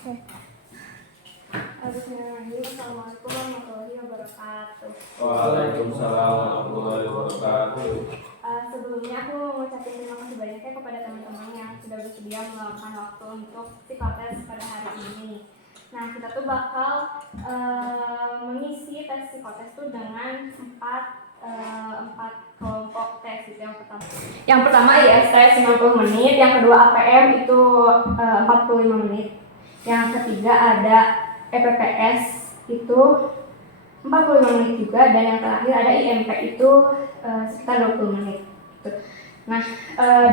Oke. Assalamualaikum warahmatullahi wabarakatuh. Waalaikumsalam warahmatullahi wabarakatuh. Sebelumnya aku mau mengucapkan terima kasih banyaknya kepada teman-teman yang sudah bersedia meluangkan waktu untuk psikotes pada hari ini. Nah, kita tuh bakal mengisi tes psikotes tuh dengan empat kelompok tes itu. Yang pertama IST 90 menit, yang kedua APM itu 45 menit. Yang ketiga ada EPPS itu 45 menit juga, dan yang terakhir ada IMP itu sekitar 20 menit. Nah,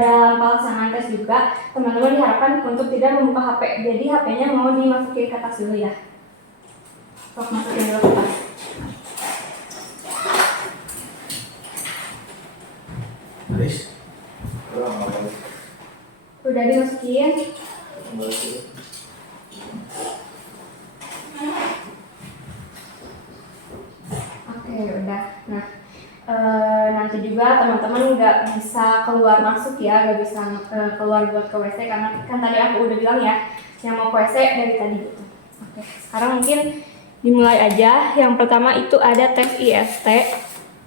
dalam pelaksanaan tes juga teman-teman diharapkan untuk tidak membuka HP. Jadi HP-nya mau dimasukin ke tas dulu ya. Sok masukin dulu ke tas. Udah dimasukin? Oke, udah. Nah, nanti juga teman-teman nggak bisa keluar masuk ya, nggak bisa keluar buat ke WC karena kan tadi aku udah bilang ya, yang mau ke WC dari tadi gitu. Oke, sekarang mungkin dimulai aja. Yang pertama itu ada tes IST,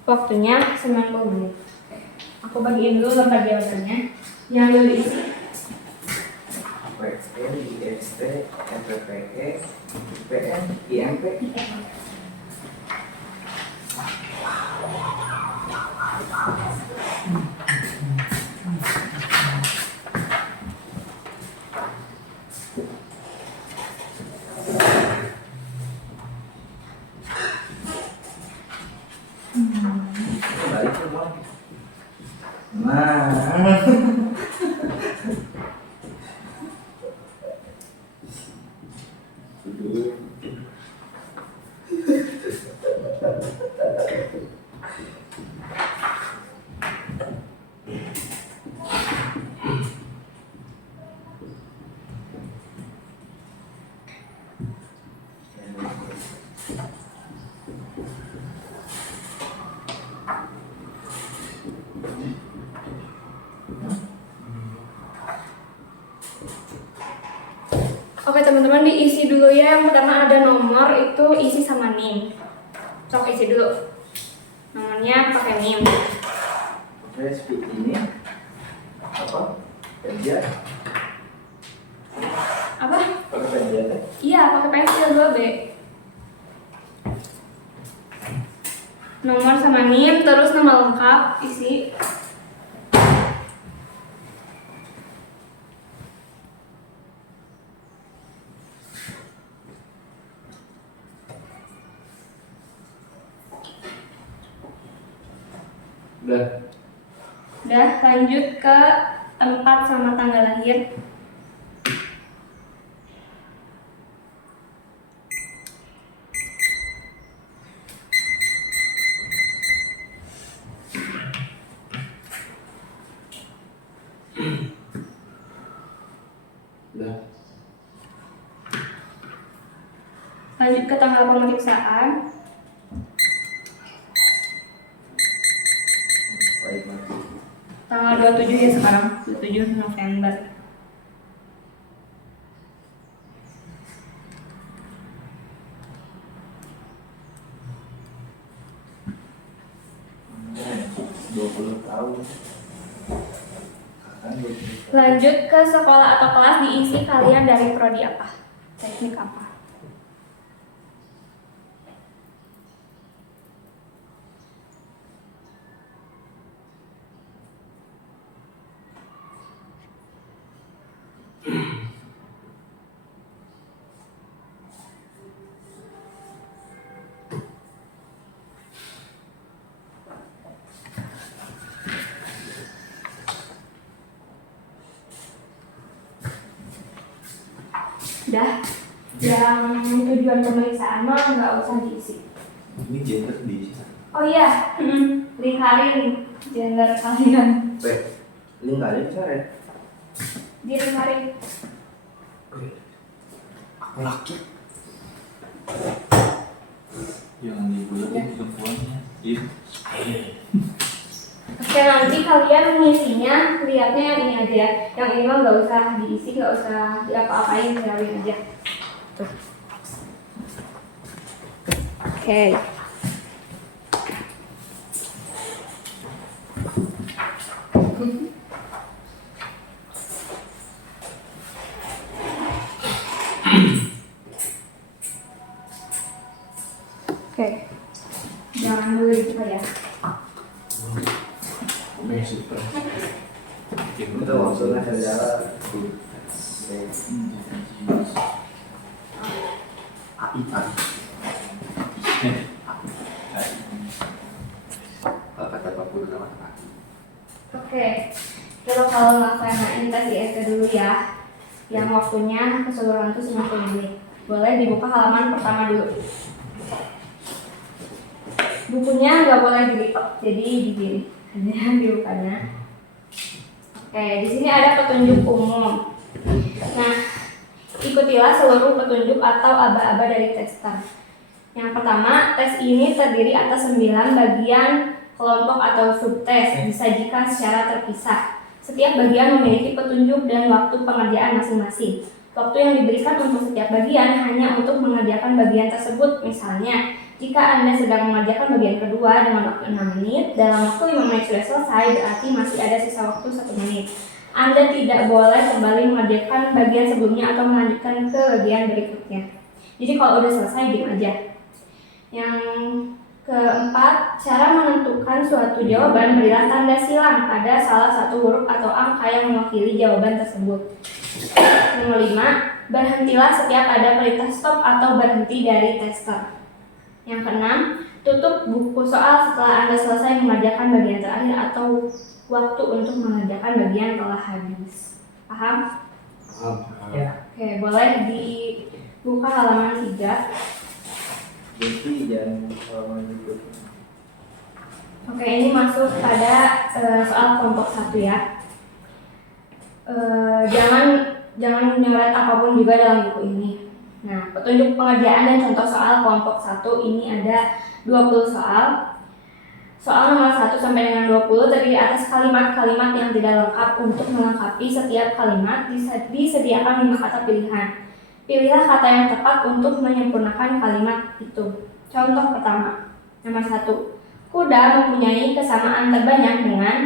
waktunya 90 menit. Oke, aku bagiin dulu lembar jawabannya yang diisi. WC, IST, MPPE, IPN, IMP. Balik semua. Nah. Oke teman-teman, diisi dulu ya. Yang pertama ada nomor, itu isi sama NIM. Sok isi dulu. Nomornya pakai NIM. Oke, speed ini apa? Penjat. Apa? Pakai penjat ya? Iya, pakai pensil 2B. Nomor sama NIM, terus nama lengkap, isi. Udah. Udah, lanjut ke tempat sama tanggal lahir. Udah. Lanjut ke tanggal pemeriksaan. Baik, mati. Tanggal 27 ya sekarang, 27 November. Hmm, 20 tahun. Kan 20 tahun. Lanjut ke sekolah atau kelas, diisi kalian dari prodi apa? Teknik apa? Udah, yang tujuan pemeriksaan mah nggak usah diisi. Ini gender di sini. Oh iya, lingkarin gender kalian. Link kali bisa ya? Dia lingkarin. Aku laki. Jangan dibulatin perempuannya. Iya. Oke, nanti kalian mengisinya lihatnya yang ini aja ya. Yang ini mah nggak usah diisi, nggak usah diapa-apain, tinggalin aja. gitu. Oke. Oke. Jangan dulu dibuka ya. Super. Itu maksudnya sejarah AI. Kata Pak Guru nama AI. Oke. Coba kalau ngelaksanain tes IST dulu ya. Yang waktunya keseluruhan itu 90 menit. Boleh dibuka halaman pertama dulu. Bukunya nggak boleh dilipat, jadi begini aja dibukanya. Oke, di sini ada petunjuk umum. Nah, ikutilah seluruh petunjuk atau aba-aba dari tester. Yang pertama, tes ini terdiri atas 9 bagian kelompok atau subtes disajikan secara terpisah. Setiap bagian memiliki petunjuk dan waktu pengerjaan masing-masing. Waktu yang diberikan untuk setiap bagian hanya untuk mengerjakan bagian tersebut. Misalnya, jika Anda sedang mengerjakan bagian kedua dengan waktu 6 menit, dalam waktu 5 menit sudah selesai, berarti masih ada sisa waktu 1 menit. Anda tidak boleh kembali mengerjakan bagian sebelumnya atau melanjutkan ke bagian berikutnya. Jadi kalau udah selesai, diam aja. Yang keempat, cara menentukan suatu jawaban berilah tanda silang pada salah satu huruf atau angka yang mewakili jawaban tersebut. Nomor 5, berhentilah setiap ada perintah stop atau berhenti dari tester. Yang keenam, tutup buku soal setelah Anda selesai mengerjakan bagian terakhir atau waktu untuk mengerjakan bagian telah habis. Paham? Ya. Oke, boleh dibuka halaman 3. Jadi jangan menyebut. Oke, ini masuk pada soal kelompok 1 ya. Jangan menyoret apapun juga dalam buku ini. Nah, petunjuk pengerjaan dan contoh soal kelompok 1 ini ada 20 soal. Soal nomor 1 sampai dengan 20 terdiri atas kalimat-kalimat yang tidak lengkap. Untuk melengkapi setiap kalimat disediakan 5 kata pilihan. Pilihlah kata yang tepat untuk menyempurnakan kalimat itu. Contoh pertama, nomor 1. Kuda mempunyai kesamaan terbanyak dengan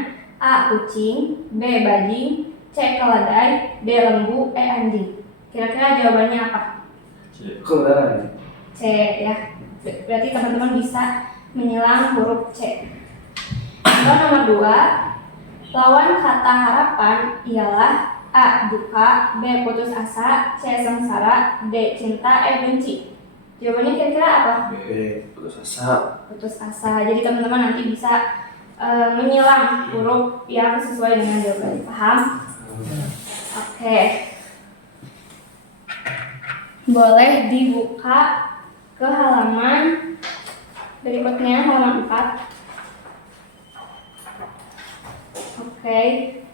A. Kucing, B. Bajing, C. Keledai, D. Lembu, E. Anjing. Kira-kira jawabannya apa? Keledai. C ya. Berarti teman-teman bisa menyilang huruf C. Contoh nomor 2. Lawan kata harapan ialah A. Duka, B. Putus asa, C. Sengsara, D. Cinta, E. Benci. Jawabannya kira-kira apa? B. Putus asa. Putus asa. Jadi teman-teman nanti bisa menyilang huruf yang sesuai dengan jawabannya. Paham? Oke. Boleh dibuka ke halaman berikutnya, halaman 4. Oke,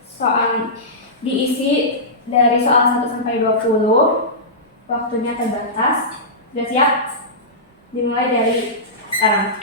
soal diisi dari soal 1 sampai 20. Waktunya terbatas. Sudah siap? Dimulai dari sekarang.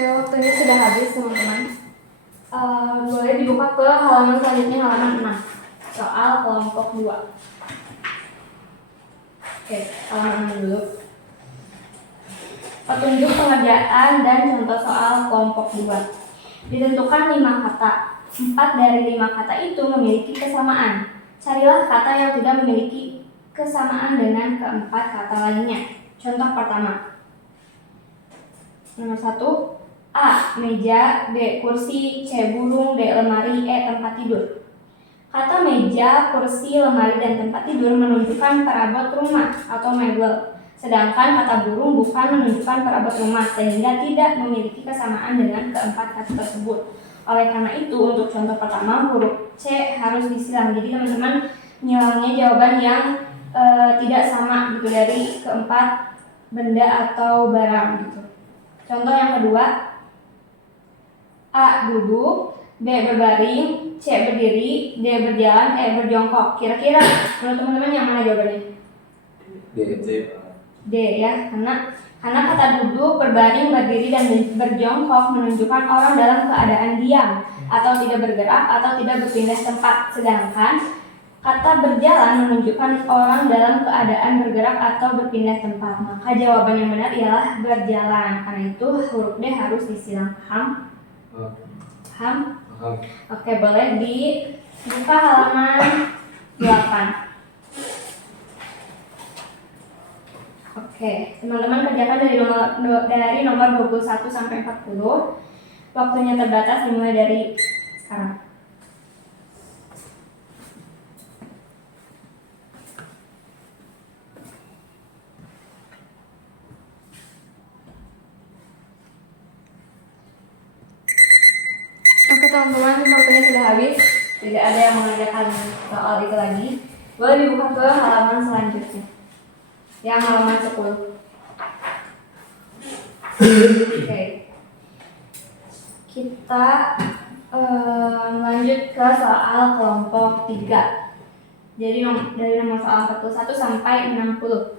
Oke, waktunya sudah habis teman-teman. Boleh dibuka ke halaman selanjutnya, halaman 6. Soal kelompok 2. Oke, halaman 6 dulu. Petunjuk pengerjaan dan contoh soal kelompok 2. Ditentukan 5 kata. 4 dari 5 kata itu memiliki kesamaan. Carilah kata yang tidak memiliki kesamaan dengan keempat kata lainnya. Contoh pertama. Nomor 1. A. Meja, B. Kursi, C. Burung, D. Lemari, E. Tempat tidur. Kata meja, kursi, lemari, dan tempat tidur menunjukkan perabot rumah atau mebel. Sedangkan kata burung bukan menunjukkan perabot rumah, sehingga tidak memiliki kesamaan dengan keempat kata tersebut. Oleh karena itu, untuk contoh pertama, huruf C harus disilang. Jadi teman-teman nyilangnya jawaban yang tidak sama gitu dari keempat benda atau barang gitu. Contoh yang kedua, A duduk, B berbaring, C berdiri, D berjalan, E berjongkok. Kira-kira menurut teman-teman yang mana jawabannya? D ya, karena kata duduk, berbaring, berdiri, dan berjongkok menunjukkan orang dalam keadaan diam atau tidak bergerak atau tidak berpindah tempat. Sedangkan kata berjalan menunjukkan orang dalam keadaan bergerak atau berpindah tempat. Maka jawaban yang benar ialah berjalan. Karena itu huruf D harus disilang. Paham? Paham? Oke, boleh dibuka halaman 8. Oke, teman-teman kerjakan dari nomor 21 sampai 40. Waktunya terbatas dimulai dari sekarang. Oke teman-teman, waktunya sudah habis. Tidak ada yang mengerjakan soal itu lagi. Boleh dibuka ke halaman selanjutnya. Yang halaman 10. Oke. Kita lanjut ke soal kelompok 3. Jadi dari nomor soal 41 sampai 60.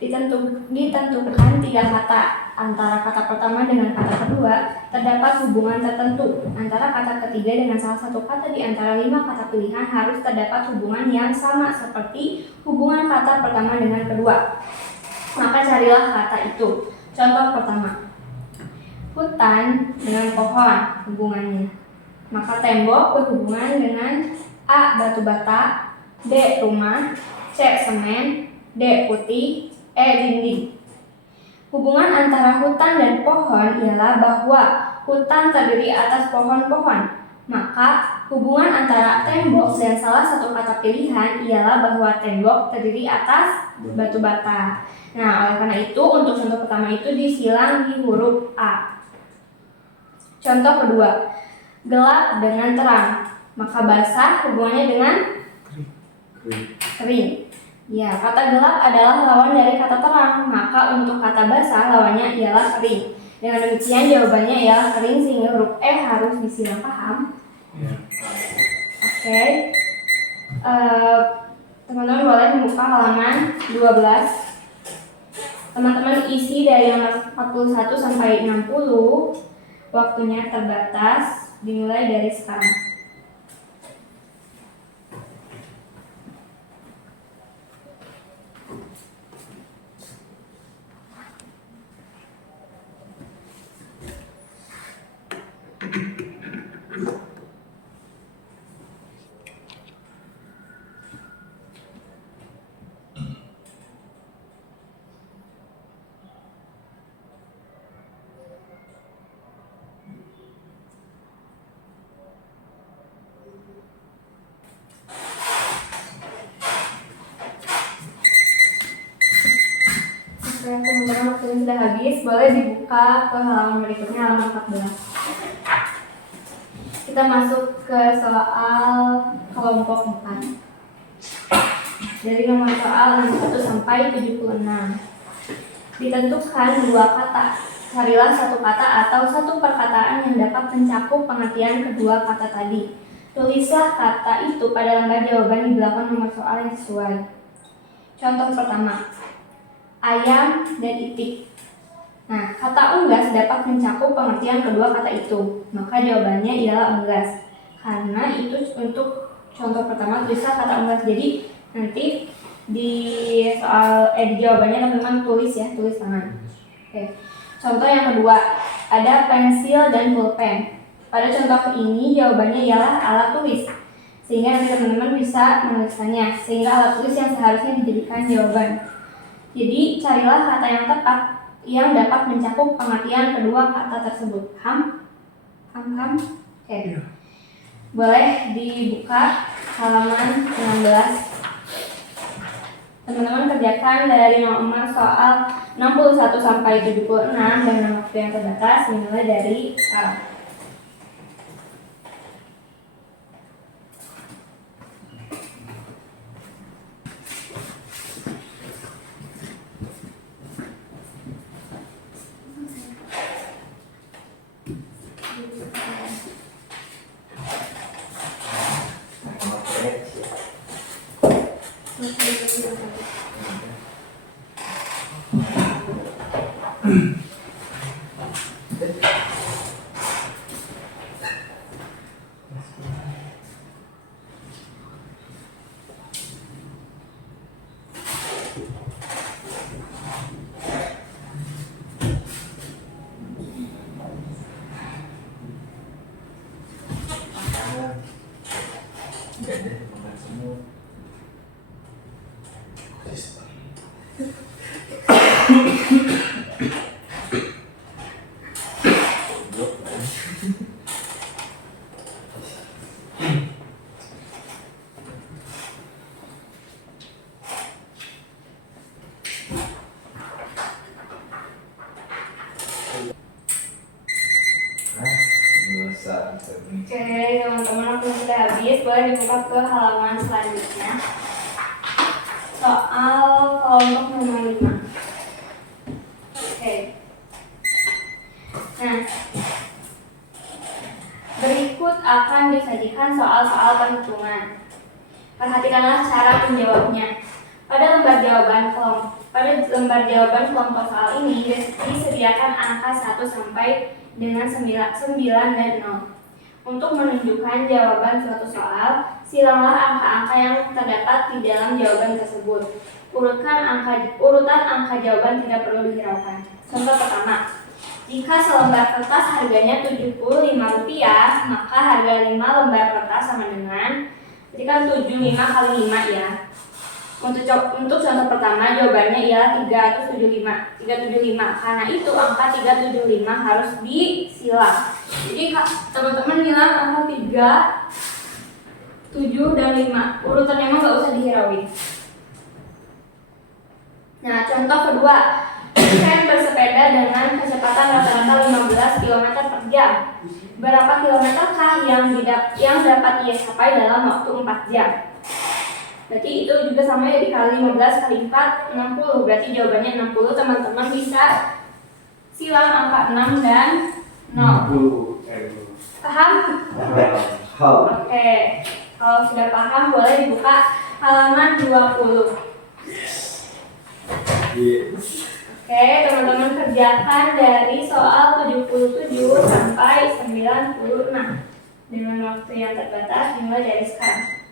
Ditentukan 3 kata. Antara kata pertama dengan kata kedua terdapat hubungan tertentu. Antara kata ketiga dengan salah satu kata di antara 5 kata pilihan harus terdapat hubungan yang sama seperti hubungan kata pertama dengan kedua. Maka carilah kata itu. Contoh pertama, hutan dengan pohon hubungannya. Maka tembok berhubungan dengan A. batu bata, B. rumah, C. semen, D. putih, E. dinding. Hubungan antara hutan dan pohon ialah bahwa hutan terdiri atas pohon-pohon. Maka hubungan antara tembok dan salah satu kata pilihan ialah bahwa tembok terdiri atas batu bata. Nah, oleh karena itu untuk contoh pertama itu disilang di huruf A. Contoh kedua, gelap dengan terang. Maka basah hubungannya dengan kering. Ya, kata gelap adalah lawan dari kata terang, maka untuk kata basah lawannya ialah kering. Dengan demikian jawabannya ialah kering sehingga huruf E harus disilang. Paham? Ya. Oke. Teman-teman boleh membuka halaman 12. Teman-teman isi dari nomor 41 sampai 60. Waktunya terbatas, dimulai dari sekarang. Teman-teman waktunya sudah habis, boleh dibuka ke halaman berikutnya, halaman 14. Kita masuk ke soal kelompok 4. Dari nomor soal 61 sampai 76. Ditentukan 2 kata. Carilah 1 kata atau 1 perkataan yang dapat mencakup pengertian kedua kata tadi. Tulislah kata itu pada lembar jawaban di belakang nomor soal yang sesuai. Contoh pertama, ayam dan itik. Nah, kata unggas dapat mencakup pengertian kedua kata itu. Maka jawabannya ialah unggas. Karena itu untuk contoh pertama tulislah kata unggas. Jadi nanti di soal di jawabannya teman-teman tulis ya, tulis tangan. Oke. Contoh yang kedua, ada pensil dan pulpen. Pada contoh ini jawabannya ialah alat tulis. Sehingga nanti teman-teman bisa menuliskannya. Sehingga alat tulis yang seharusnya dijadikan jawaban. Jadi carilah kata yang tepat yang dapat mencakup pengertian kedua kata tersebut. Paham? Oke. Boleh dibuka halaman 16. Teman-teman kerjakan dari nomor soal 61 sampai 76 dengan waktu yang terbatas dimulai dari sekarang. Enggak deh, makan semua. Oke, teman-teman, waktu sudah habis, boleh dibuka ke halaman selanjutnya. Soal kelompok nomor 5. Oke. Nah, berikut akan disajikan soal-soal perhitungan. Perhatikanlah cara menjawabnya. Pada lembar jawaban kelompok soal ini disediakan angka 1 sampai dengan 9 dan 0. Untuk menunjukkan jawaban suatu soal, silanglah angka-angka yang terdapat di dalam jawaban tersebut. Urutan angka jawaban tidak perlu dihiraukan. Contoh pertama, jika selembar kertas harganya Rp75, maka harga 5 lembar kertas sama dengan, jadi kan 75 kali 5 ya. Untuk contoh pertama jawabannya ialah 375. Karena itu angka 375 harus disilang. Jadi teman-teman bilang angka 3, 7, dan 5. Urutannya emang gak usah dihirauin. Nah, contoh kedua, Ken bersepeda dengan kecepatan rata-rata 15 km per jam. Berapa kilometerkah yang dapat ia capai dalam waktu 4 jam? Berarti itu juga sama ya, dikali 15 kali 4, 60. Berarti jawabannya 60. Teman-teman bisa silang angka 6 dan 0. Paham? Oke. Kalau sudah paham, boleh dibuka halaman 20. Oke, teman-teman kerjakan dari soal 77 sampai 96 dengan waktu yang terbatas dimulai dari sekarang.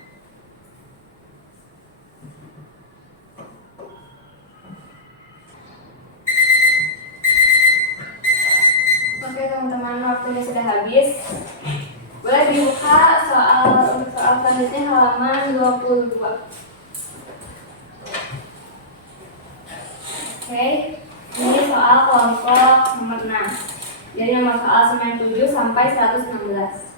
Oke teman-teman, waktunya sudah habis. Boleh dibuka soal selanjutnya halaman 22. Oke, ini soal kelompok nomor 6. Jadi nomor soal 97 sampai 116.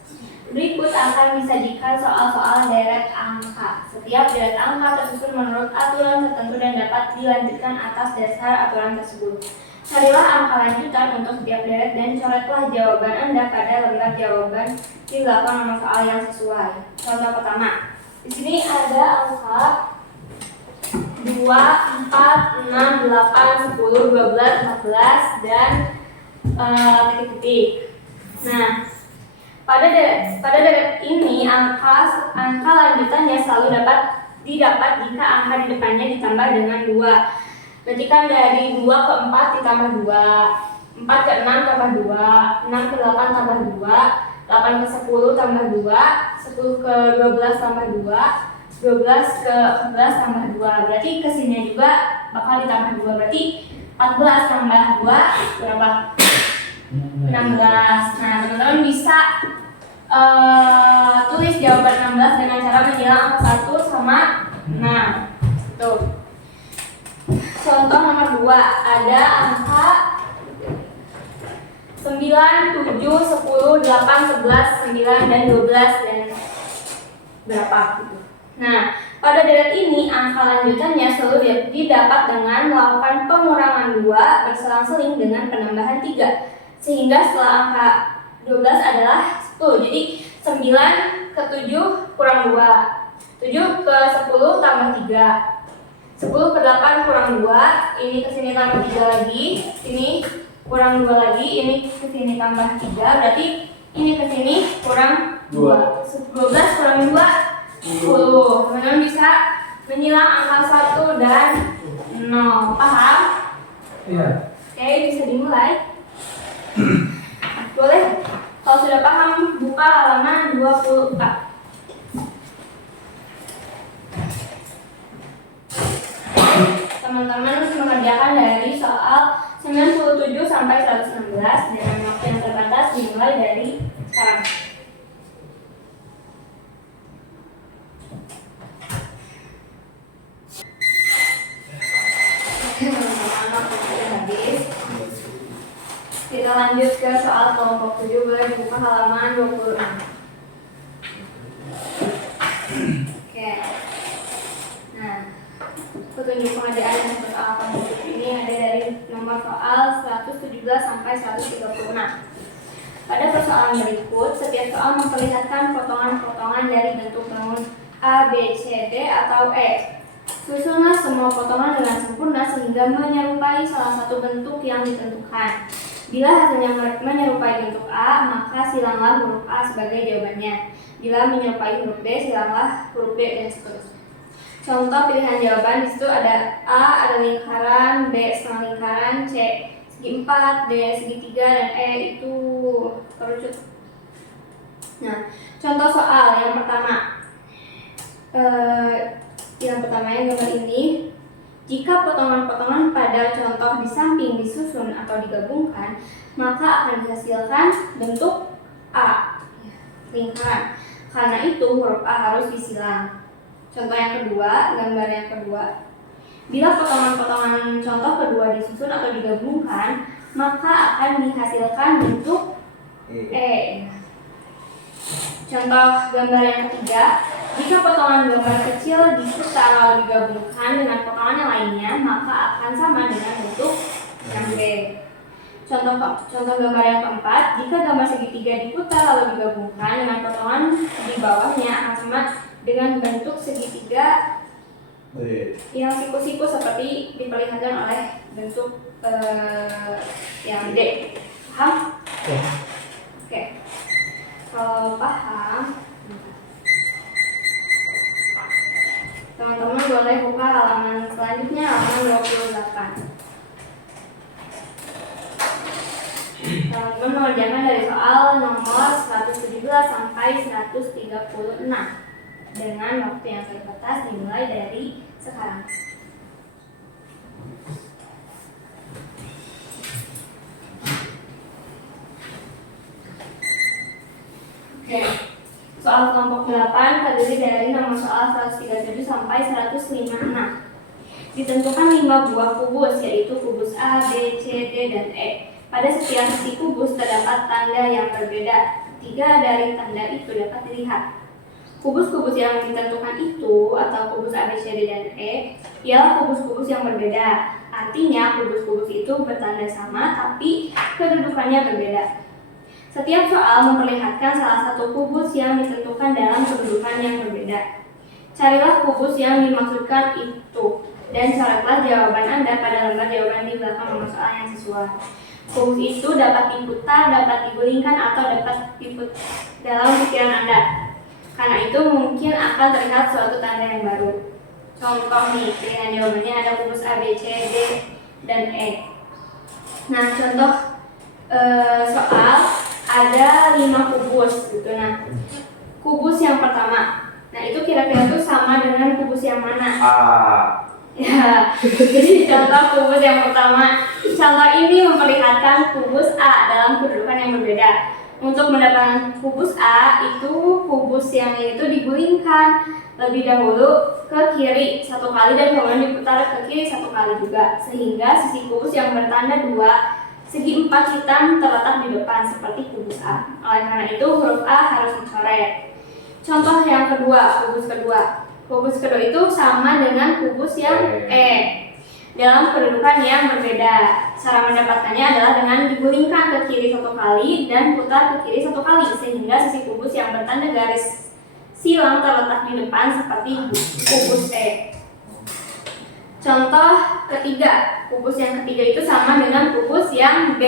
Berikut akan disajikan soal-soal deret angka. Setiap deret angka tersusun menurut aturan tertentu dan dapat dilanjutkan atas dasar aturan tersebut. Carilah angka lanjutan untuk setiap deret dan coretlah jawaban Anda pada lembar jawaban di belakang nomor soal yang sesuai. Contoh pertama, di sini ada angka 2, 4, 6, 8, 10, 12, 14, dan titik-titik. Nah, pada deret ini angka lanjutannya selalu didapat jika angka di depannya ditambah dengan 2. Berarti kan dari 2 ke 4 ditambah 2, 4 ke 6 tambah 2, 6 ke 8 tambah 2, 8 ke 10 tambah 2, 10 ke 12 tambah 2, 12 ke 11 tambah 2. Berarti kesini juga bakal ditambah 2. Berarti 14 tambah 2 berapa? 16. Nah, teman-teman bisa tulis jawaban 16 dengan cara menyilang angka 1 sama 6. Tuh. Contoh nomor 2, ada angka 9, 7, 10, 8, 11, 9, dan 12 dan berapa gitu. Nah, pada deret ini angka lanjutannya selalu didapat dengan melakukan pengurangan 2 berselang-seling dengan penambahan 3. Sehingga setelah angka 12 adalah 10. Jadi 9 ke 7 kurang 2, 7 ke 10 tambah 3, 10 ke 8 kurang 2, ini ke sini tambah 3 lagi, sini kurang 2 lagi, ini ke sini tambah 3, berarti ini ke sini kurang 2. 12 kurang 2, 10. Teman-teman bisa menyilang angka 1 dan 0. Paham? Iya. Oke, bisa dimulai. Boleh. Kalau sudah paham, buka halaman 24. Teman-teman mengerjakan dari soal 97 sampai 116 dengan waktu yang terbatas dimulai dari sekarang. Teman-teman, waktu sudah habis. Kita lanjut ke soal kelompok 7, boleh buka halaman 26. Oke. Nah, petunjuk pengerjaan untuk soal kelompok 7 ini ada dari nomor soal 117 sampai 136. Pada persoalan berikut, setiap soal memperlihatkan potongan-potongan dari bentuk bangun A, B, C, D, atau E. Susunlah semua potongan dengan sempurna sehingga menyerupai salah satu bentuk yang ditentukan. Bila hasilnya menyerupai bentuk A, maka silanglah huruf A sebagai jawabannya. Bila menyerupai huruf B, silanglah huruf B, dan seterusnya. Contoh pilihan jawaban di situ ada A ada lingkaran, B setengah lingkaran, C segi 4, D segi 3, dan E itu kerucut. Nah, contoh soal yang pertama. Yang gambar ini. Jika potongan-potongan pada contoh di samping disusun atau digabungkan, maka akan dihasilkan bentuk A, lingkaran. Karena itu huruf A harus disilang. Contoh yang kedua, gambar yang kedua. Bila potongan-potongan contoh kedua disusun atau digabungkan, maka akan dihasilkan bentuk E. Contoh gambar yang ketiga. Jika potongan gambar kecil diputar lalu digabungkan dengan potongan yang lainnya, maka akan sama dengan bentuk yang B. Contoh gambar yang keempat, jika gambar segitiga diputar lalu digabungkan dengan potongan di bawahnya akan sama dengan bentuk segitiga yang siku-siku seperti diperlihatkan oleh bentuk yang D. Paham? Oke. Kalau paham, teman-teman boleh buka halaman selanjutnya, halaman 28. Teman-teman mengerjakan dari soal nomor 117 sampai 136 dengan waktu yang terbatas dimulai dari sekarang. Oke. Soal kelompok 8 terdiri dari nomor soal 137 sampai 156. Ditentukan 5 buah kubus, yaitu kubus A, B, C, D, dan E. Pada setiap sisi kubus terdapat tanda yang berbeda. 3 dari tanda itu dapat dilihat. Kubus-kubus yang ditentukan itu atau kubus A, B, C, D, dan E ialah kubus-kubus yang berbeda. Artinya kubus-kubus itu bertanda sama tapi kedudukannya berbeda. Setiap soal memperlihatkan salah satu kubus yang ditentukan dalam kedudukan yang berbeda. Carilah kubus yang dimaksudkan itu dan coretlah jawaban Anda pada lembar jawaban di belakang nomor soal yang sesuai. Kubus itu dapat diputar, dapat digulingkan, atau dapat diputar dalam pikiran Anda. Karena itu mungkin akan terlihat suatu tanda yang baru. Contoh nih, pilihan jawabannya ada kubus A, B, C, D, dan E. Nah, contoh soal ada 5 kubus gitu. Nah, kubus yang pertama, nah itu kira-kira tuh sama dengan kubus yang mana? Ya, jadi contoh kubus yang pertama. Contoh ini memperlihatkan kubus A dalam kedudukan yang berbeda. Untuk mendapatkan kubus A, itu kubus yang itu digulingkan lebih dahulu ke kiri 1 kali dan kemudian diputar ke kiri 1 kali juga, sehingga sisi kubus yang bertanda 2 segi 4 hitam terletak di depan seperti kubus A. Oleh karena itu huruf A harus dicoret. Contoh yang kedua, kubus kedua. Kubus kedua itu sama dengan kubus yang E dalam kedudukan yang berbeda. Cara mendapatkannya adalah dengan digulingkan ke kiri 1 kali dan putar ke kiri 1 kali sehingga sisi kubus yang bertanda garis silang terletak di depan seperti kubus E. Contoh ketiga, kubus yang ketiga itu sama dengan kubus yang B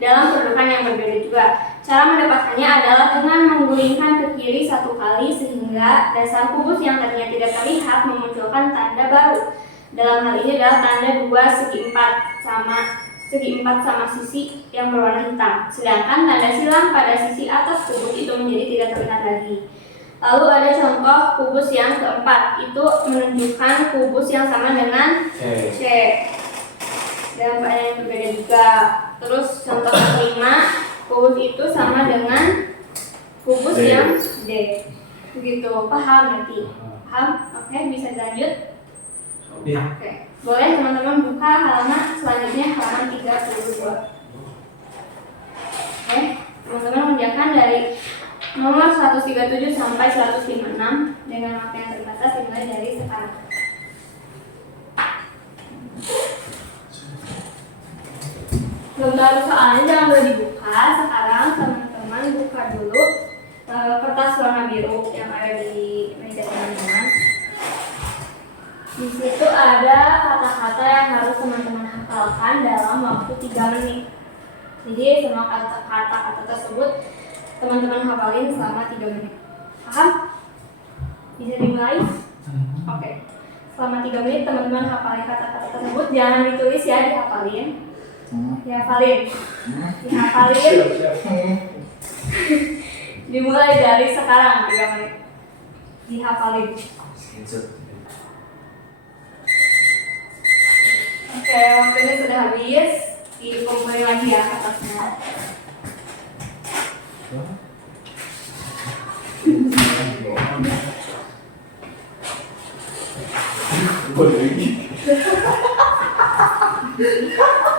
dalam kedudukan yang berbeda juga. Cara mendapatkannya adalah dengan menggulingkan ke kiri 1 kali sehingga dasar kubus yang tadinya tidak terlihat memunculkan tanda baru. Dalam hal ini adalah tanda 2 segi 4 sama segi 4 sama sisi yang berwarna hitam. Sedangkan tanda silang pada sisi atas kubus itu menjadi tidak terlihat lagi. Lalu ada contoh kubus yang keempat, itu menunjukkan kubus yang sama dengan C. Dalam keadaan yang berbeda juga. Terus contoh yang kelima, kubus itu sama dengan kubus yang D. Begitu, paham berarti? Paham? Oke, bisa dilanjut? Oke, boleh teman-teman buka halaman selanjutnya, halaman 32. Oke, teman-teman mengerjakan dari nomor 137 sampai 156 dengan waktu yang terbatas dimulai dari sekarang. Gambar soalnya jangan boleh dibuka. Sekarang teman-teman buka dulu kertas warna biru yang ada di meja teman-teman. Di situ ada kata-kata yang harus teman-teman hafalkan dalam waktu 3 menit. Jadi semua kata-kata tersebut teman-teman hafalin selama 3 menit. Paham? Bisa dimulai? Oke. Selama 3 menit teman-teman hafalin kata-kata tersebut. Jangan ditulis ya, dihafalin. Dihafalin. Dimulai dari sekarang 3 menit. Dihafalin. Oke, waktunya sudah habis. Dikumpulin lagi ya kertasnya.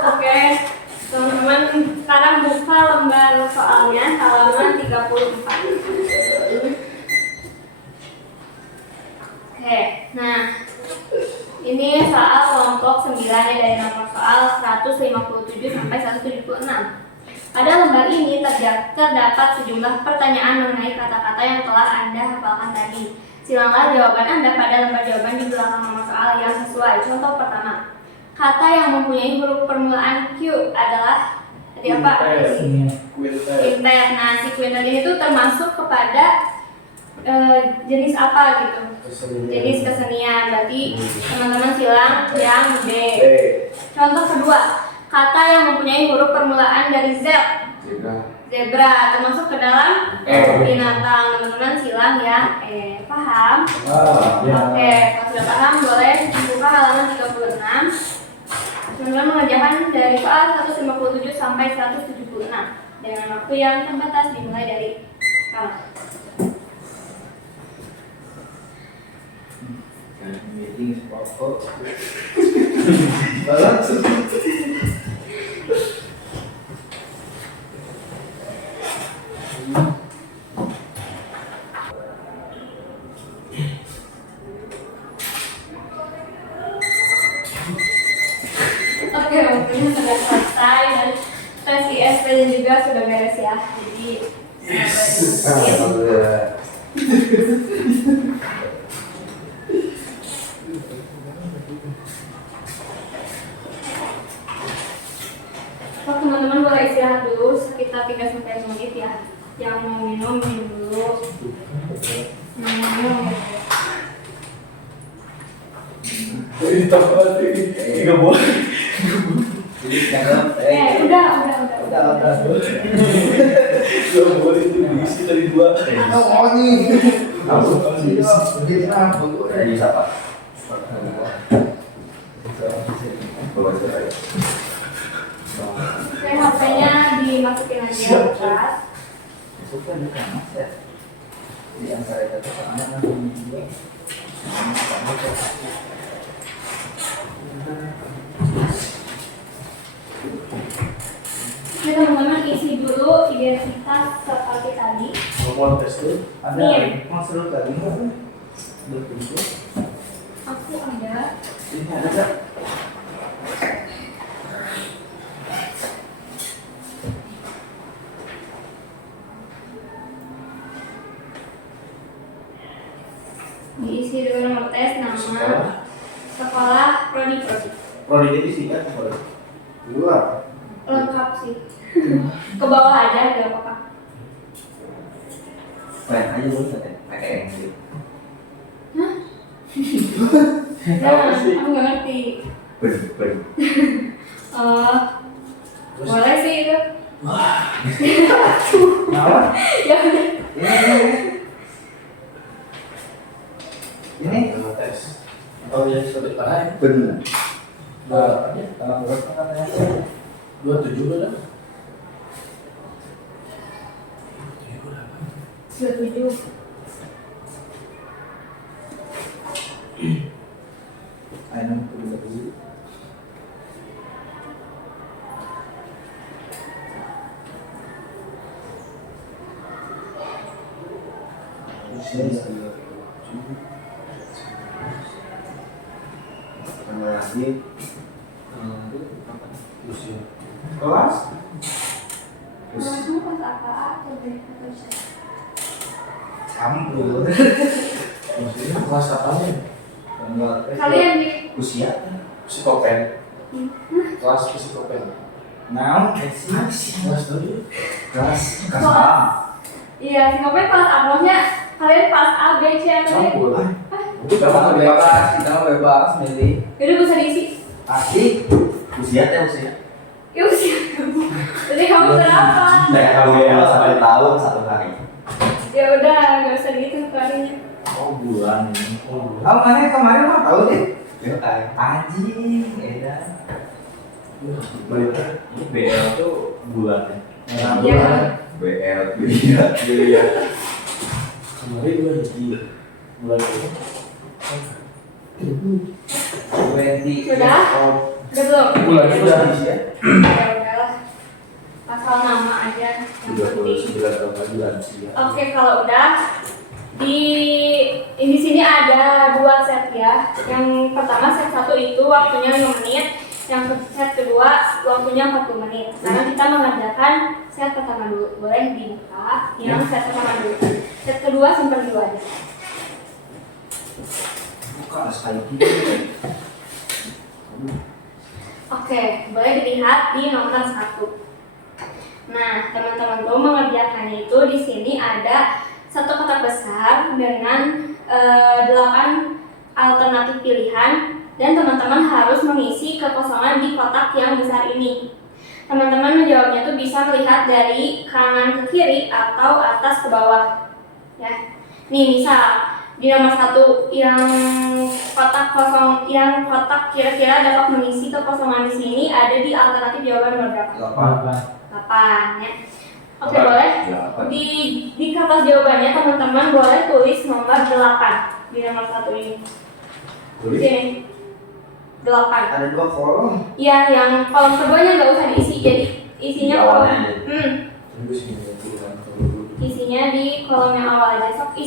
Oke, teman-teman sekarang buka lembar soalnya halaman 34. Oke, nah ini soal kelompok 9 ya, dari nomor soal 157 sampai 176. Pada lembar ini terdapat sejumlah pertanyaan mengenai kata-kata yang telah Anda hafalkan tadi. Silanglah jawaban Anda pada lembar jawaban di belakang nomor soal yang sesuai. Contoh pertama, kata yang mempunyai huruf permulaan Q adalah tadi apa? Quintet. Nah, si quintet ini tuh termasuk kepada jenis apa gitu? Jenis kesenian. Berarti teman-teman silang yang B. Contoh kedua, kata yang mempunyai huruf permulaan dari Z. Zebra termasuk ke dalam binatang. Teman-teman silang yang E. Paham? Oke, kalau sudah paham boleh buka halaman 36. Teman-teman mengerjakan dari soal 157 sampai 176 dengan waktu yang terbatas dimulai dari sekarang. Meeting pokok. Balance. Oke, waktunya sudah selesai dan tes ISP juga sudah beres ya. Jadi Alhamdulillah. oh, teman-teman boleh istirahat dulu sekitar 3-5 menit ya. Yang mau minum dulu. Minum. Ini tempat ini nggak boleh. Jadi sekarang Udah. nggak boleh itu diisi dari 2. Oh nih. Aku jadi apa? Bisa pak. Oke, HP-nya dimasukin aja ke tas. Itu kan di kamar ya. Di antara kata anak ini. Oke, teman-teman isi dulu identitas seperti tadi. Mau tes tuh? Ada Nih. maksud tadi betul. Aku ada. Ini ada. Diisi dulu nomor tes, nama, sekolah, prodi. Prodi jadi singkat boleh. Luar. Lengkap sih. Ke bawah aja, gak apa-apa. Pengen aja dulu saya pakai yang gitu. Hah? Jangan, aku gak ngerti. Ben. Boleh sih itu. Kenapa? Ya udah. Ini tes. Oh ya, sudah parah. benar. Berapa ya? Tanggal berapa katanya? 27 udah. 27. Ayo kita dulu. Lagi kelas Kamu pas apa atau campur Maksudnya kelas apanya? kalian di usia Psikopen. Kelas psikopen. now sih Kelas tadi. kelas kasar iya singkopnya kelas A maksudnya kalian kelas A B C atau D? Campur. kita mau bebas milih Yaudah gak usah diisi. asik usia teh usia Ya usia kamu. Jadi kamu berapa? kamu ya sampai tahun 1 hari Ya udah gak usah dihitung kalinya. Oh bulan ini. Oh bulan. kamu mana kemarin mah tahu deh ya anjing edan Ini BL tuh bulan ya. Iya. BL dia Iya. Kemarin gue jadi bulan ini. 20 Sudah? Udah belum? Bulan ini udah habis ya. Ya udahlah. Asal nama aja. Yang penting. 39 tahun lagi lansia. Oke, kalau udah di sini ada 2 set ya. Yang pertama set 1 itu waktunya 5 menit, yang set kedua waktunya 40 menit. Sekarang kita mengerjakan set pertama dulu. Boleh dibuka yang set pertama dulu. Set kedua simpan dulu aja. bukan sekali gitu Oke, boleh dilihat di nomor 1. Nah, teman-teman tuh mengerjakannya itu di sini ada satu kotak besar dengan 8 alternatif pilihan dan teman-teman harus mengisi kekosongan di kotak yang besar ini. Teman-teman menjawabnya tuh bisa melihat dari kanan ke kiri atau atas ke bawah. Ya. Nih misal di nomor 1 yang kotak kosong, yang kotak kira-kira dapat mengisi kekosongan di sini ada di alternatif jawaban nomor berapa? 8 ya. Oke, boleh. Di kertas jawabannya teman-teman boleh tulis nomor 8 di nomor 1 ini. tulis Sini. 8. ada 2 kolom Iya, yang kolom keduanya nggak usah diisi, jadi isinya kolom. Jawabannya aja. Terus ini pilihan kalau dulu. Isinya di kolom yang awal aja. Sok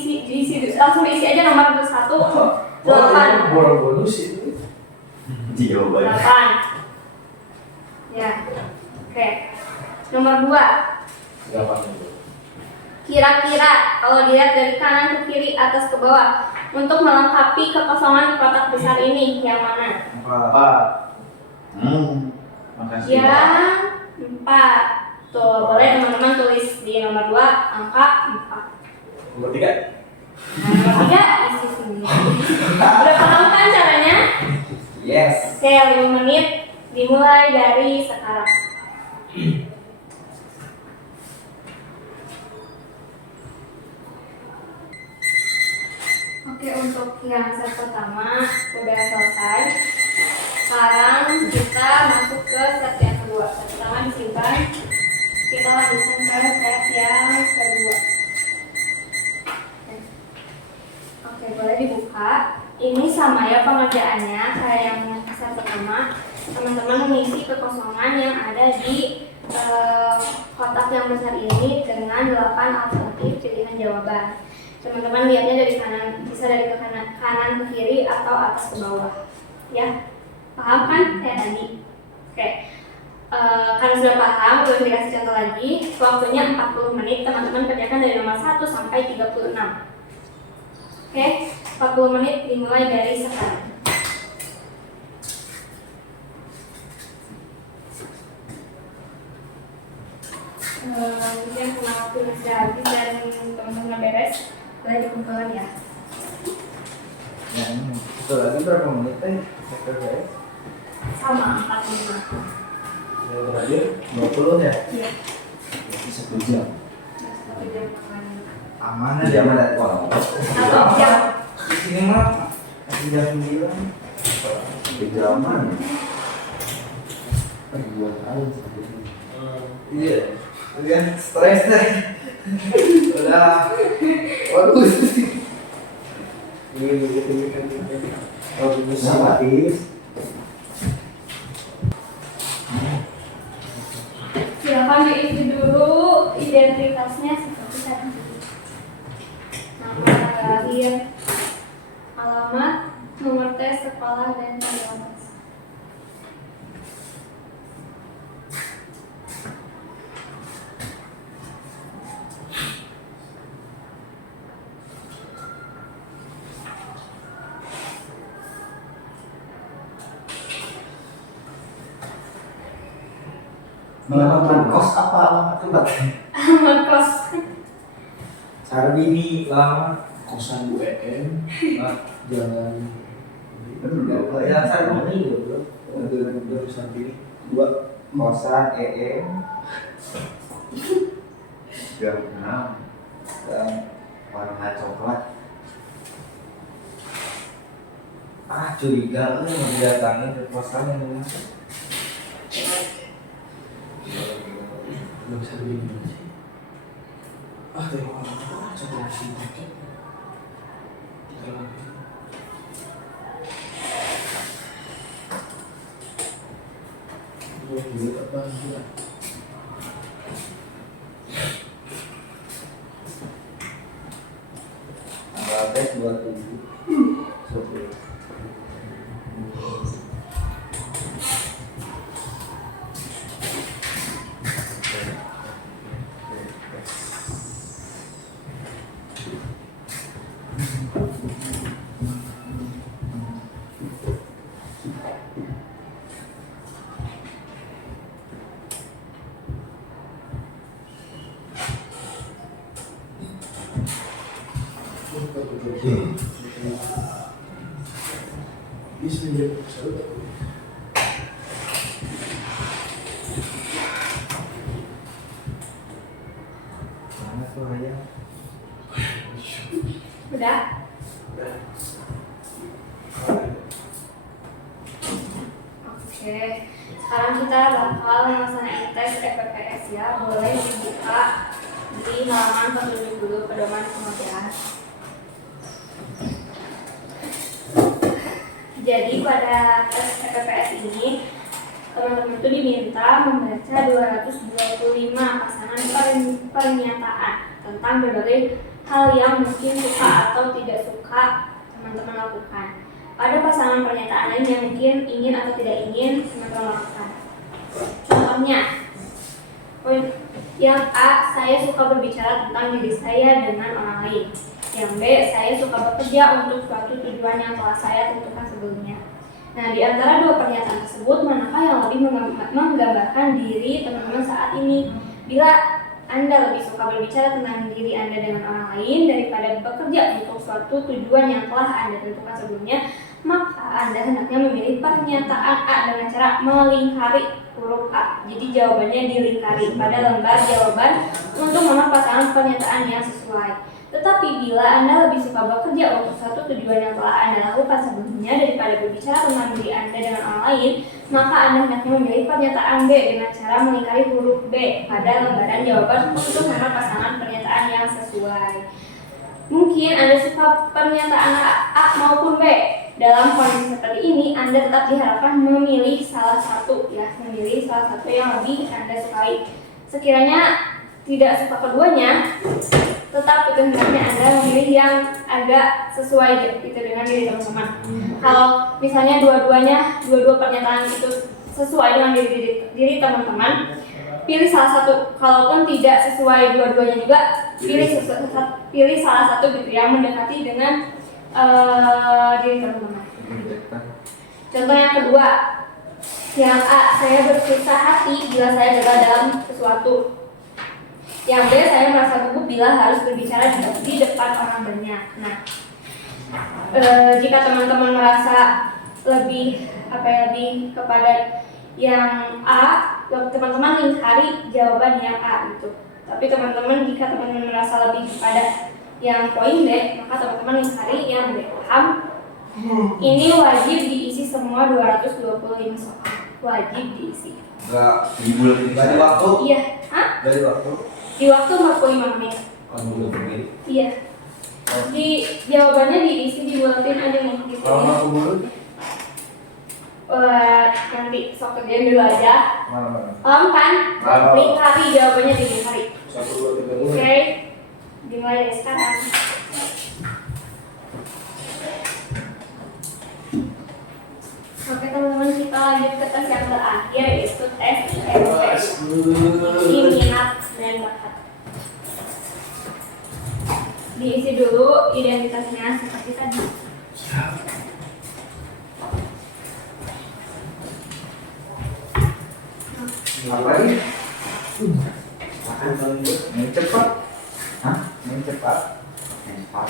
langsung diisi aja nomor 1 8. Bonus itu. jawabannya 8. Ya. Oke. Nomor 2. Berapa itu? Kira-kira kalau dilihat dari kanan ke kiri, atas ke bawah, untuk melengkapi kekosongan di kotak besar ini yang mana? Apa? makasih Yang 4. Tuh, boleh teman-teman tulis di nomor 2 angka 4. Nomor 3. Nah, nomor 3 isi sendiri. Udah paham kan caranya? yes Oke, 5 menit dimulai dari sekarang. Oke, untuk yang set pertama udah selesai. Sekarang kita masuk ke set yang kedua. Set pertama disimpan. Kita lanjutkan ke set yang kedua. Oke, boleh dibuka. Ini sama ya pengerjaannya kayak yang set pertama. Teman-teman mengisi kekosongan yang ada di kotak yang besar ini dengan 8 alternatif pilihan jawaban. Teman-teman lihatnya dari kanan, bisa dari ke kanan ke kiri atau atas ke bawah. Ya, paham kan kayak tadi? Oke. Karena sudah paham, boleh dikasih contoh lagi. Waktunya 40 menit, teman-teman kerjakan dari nomor 1 sampai 36. Oke, 40 menit dimulai dari sekarang. Mungkin karena waktu sudah habis dan teman-teman beres, boleh dikumpulkan ya. ya ini itu lagi berapa menit teh guys Sama 45. Terakhir 20 ya? Iya. Berarti 1 jam. 1 jam makan. Aman aja mana tuh. 1 jam. Di sini mah masih jam 9. Di jaman. Buat tahun seperti Iya. Kalian stres deh. Udah. Bagus. Oh, bisa habis. Silakan diisi dulu identitasnya seperti tadi. Nama, lahir, alamat, nomor tes sekolah dan tanggal tes. Alamat kos apa alamat tempat? Alamat kos. Sarbini lama. Kosan Bu EM. Jangan Ya Sarbini jurusan pilih. 2 kosan EM jam 6 dan warna coklat. curiga mau didatangin ke kosan yang Belum bisa beli gimana sih? Tengok coba sih pakai. Kita lagi. Duit apa juga? tanggal tes 27 10. Bisa jadi pesawat. Mana tuh ayam? Udah? Oke. Sekarang kita bakal melaksanakan tes EPPS ya. Boleh dibuka di halaman 170 pedoman kementerian. Jadi pada tes EPPS ini teman-teman itu diminta membaca 225 pasangan pernyataan tentang berbagai hal yang mungkin suka atau tidak suka teman-teman lakukan. Pada pasangan pernyataan lain yang mungkin ingin atau tidak ingin teman-teman lakukan. Contohnya, poin yang A, saya suka berbicara tentang diri saya dengan orang lain. Yang B, saya suka bekerja untuk suatu tujuan yang telah saya tentukan sebelumnya. Nah, di antara dua pernyataan tersebut, manakah yang lebih menggambarkan diri teman-teman saat ini? Bila Anda lebih suka berbicara tentang diri Anda dengan orang lain daripada bekerja untuk suatu tujuan yang telah Anda tentukan sebelumnya, maka Anda hendaknya memilih pernyataan A dengan cara melingkari huruf A. Jadi jawabannya dilingkari pada lembar jawaban untuk nomor pasangan pernyataan yang sesuai. Tetapi bila Anda lebih suka bekerja untuk suatu tujuan yang telah Anda lakukan sebelumnya daripada berbicara tentang diri Anda dengan orang lain, maka Anda hendaknya memilih pernyataan B dengan cara melingkari huruf B pada lembaran jawaban untuk nomor pasangan pernyataan yang sesuai. Mungkin Anda suka pernyataan A maupun B. Dalam kondisi seperti ini, Anda tetap diharapkan memilih salah satu, memilih salah satu yang lebih Anda sukai. Sekiranya tidak suka keduanya, tetap itu hendaknya Anda memilih yang agak sesuai gitu dengan diri teman-teman. Kalau misalnya dua pernyataan itu sesuai dengan diri teman-teman, pilih salah satu. Kalaupun tidak sesuai dua-duanya juga, pilih salah satu gitu yang mendekati dengan diri teman-teman. Contoh yang kedua, yang A, saya bersusah hati bila saya gagal dalam sesuatu. Yang B, saya merasa gugup bila harus berbicara di depan orang banyak. Nah, jika teman-teman merasa lebih kepada Yang A, teman-teman lingkari jawaban yang A gitu. Tapi teman-teman jika teman-teman merasa lebih pada yang poin B, maka teman-teman lingkari yang B. Paham? Ini wajib diisi semua 225 soal. Wajib diisi. Enggak dibulatin Dari waktu? Iya. Hah? Dari waktu? Di waktu 45 menit. Iya. Di jawabannya diisi dibulatin aja nih gitu. Kalau aku mulut, Nanti sok kerjain dulu aja. mana? Kan? Mana? Lingkari jawabannya dilingkari. 1, 2, 3 Oke. mulai. Dimulai dari sekarang. Oke teman-teman, kita lanjut ke tes yang terakhir, yaitu tes IPS. Ini minat dan bakat. Diisi dulu identitasnya seperti tadi. Apa ini? Main cepat. Hah? Main cepat. Main cepat.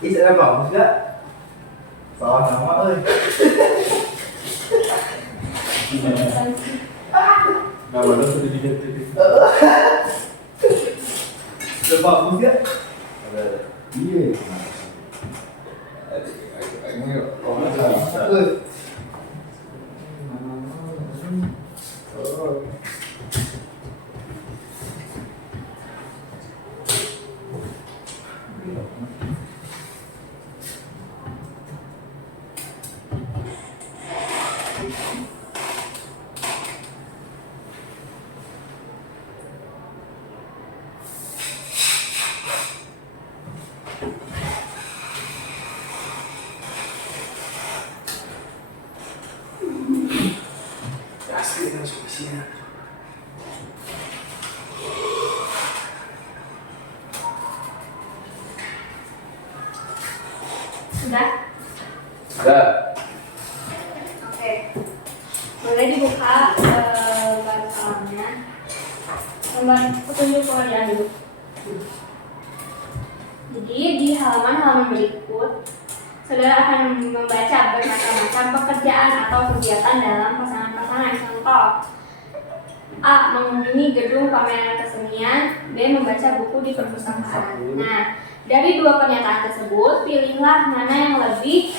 Is ada bagus gak? Salah nama Nggak boleh sudah diganti. Ada bagus gak? Ada. Iya. Ini kalau nggak salah. Asli kan suasinya. Sudah? Ada. Oke. Boleh dibuka lembar salamnya. Lembar petunjuk pengerjaan dulu. Jadi di halaman-halaman berikut, saudara akan membaca bermacam-macam pekerjaan atau kegiatan dalam pasangan-pasangan. Contoh, A. Mengunjungi gedung pameran kesenian. B. Membaca buku di perpustakaan. Nah, dari dua pernyataan tersebut, pilihlah mana yang lebih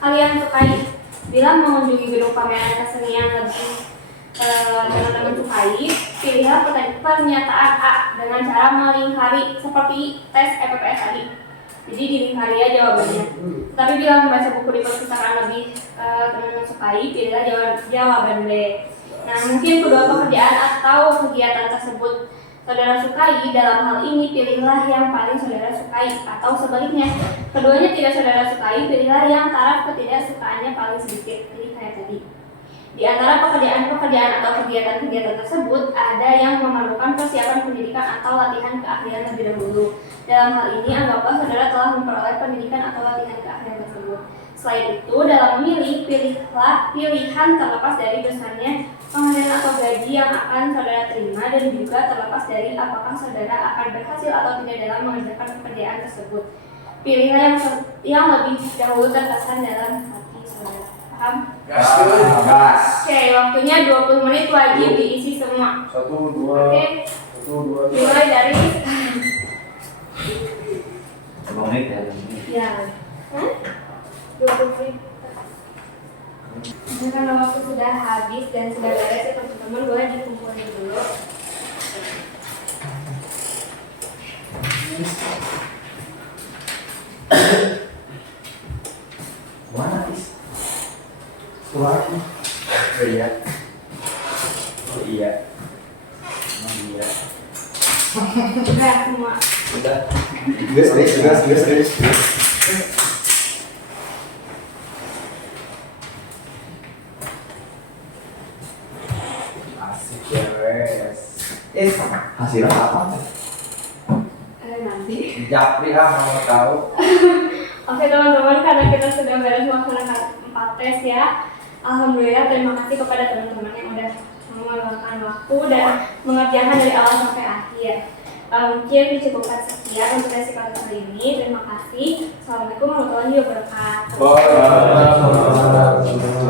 kalian sukai. Bila mengunjungi gedung pameran kesenian lebih teman-teman sukai, pilihlah pernyataan A dengan cara melingkari seperti tes EPPS tadi. Jadi dilingkari aja jawabannya. Tapi bila membaca buku di perpustakaan lebih teman-teman sukai, pilihlah jawaban B. Nah, mungkin kedua pekerjaan atau kegiatan tersebut saudara sukai, dalam hal ini pilihlah yang paling saudara sukai, atau sebaliknya, keduanya tidak saudara sukai, pilihlah yang taraf ketidaksukaannya paling sedikit. Jadi kayak tadi. Di antara pekerjaan-pekerjaan atau kegiatan-kegiatan tersebut, ada yang memerlukan persiapan pendidikan atau latihan keahlian lebih dahulu. Dalam hal ini, anggaplah saudara telah memperoleh pendidikan atau latihan keahlian tersebut. Selain itu, dalam memilih, pilihlah pilihan terlepas dari besarnya penghasilan atau gaji yang akan saudara terima, dan juga terlepas dari apakah saudara akan berhasil atau tidak dalam mengerjakan pekerjaan tersebut. Pilihlah yang lebih dahulu terkesan dalam hati saudara. Paham? Gas. Oke, waktunya 20 menit wajib diisi semua. 1, 2, Oke, 1, 2, 3. dimulai dari Menit ya. ya. 20 menit. Nah, karena waktu sudah habis dan sudah beres ya teman-teman, boleh dikumpulin dulu. Mana Is? Suara. Oh iya. Oh iya. Iya. Udah semua. Udah. Gas. Asik ya wes. Hasilnya apa? Nanti. Japri mau tahu. Oke teman-teman, karena kita sudah beres melaksanakan 4 tes ya. Alhamdulillah, terima kasih kepada teman-teman yang udah meluangkan waktu dan mengerjakan dari awal sampai akhir. Mungkin dicukupkan sekian untuk sesi kali ini. Terima kasih. Assalamualaikum warahmatullahi wabarakatuh. Waalaikumsalam.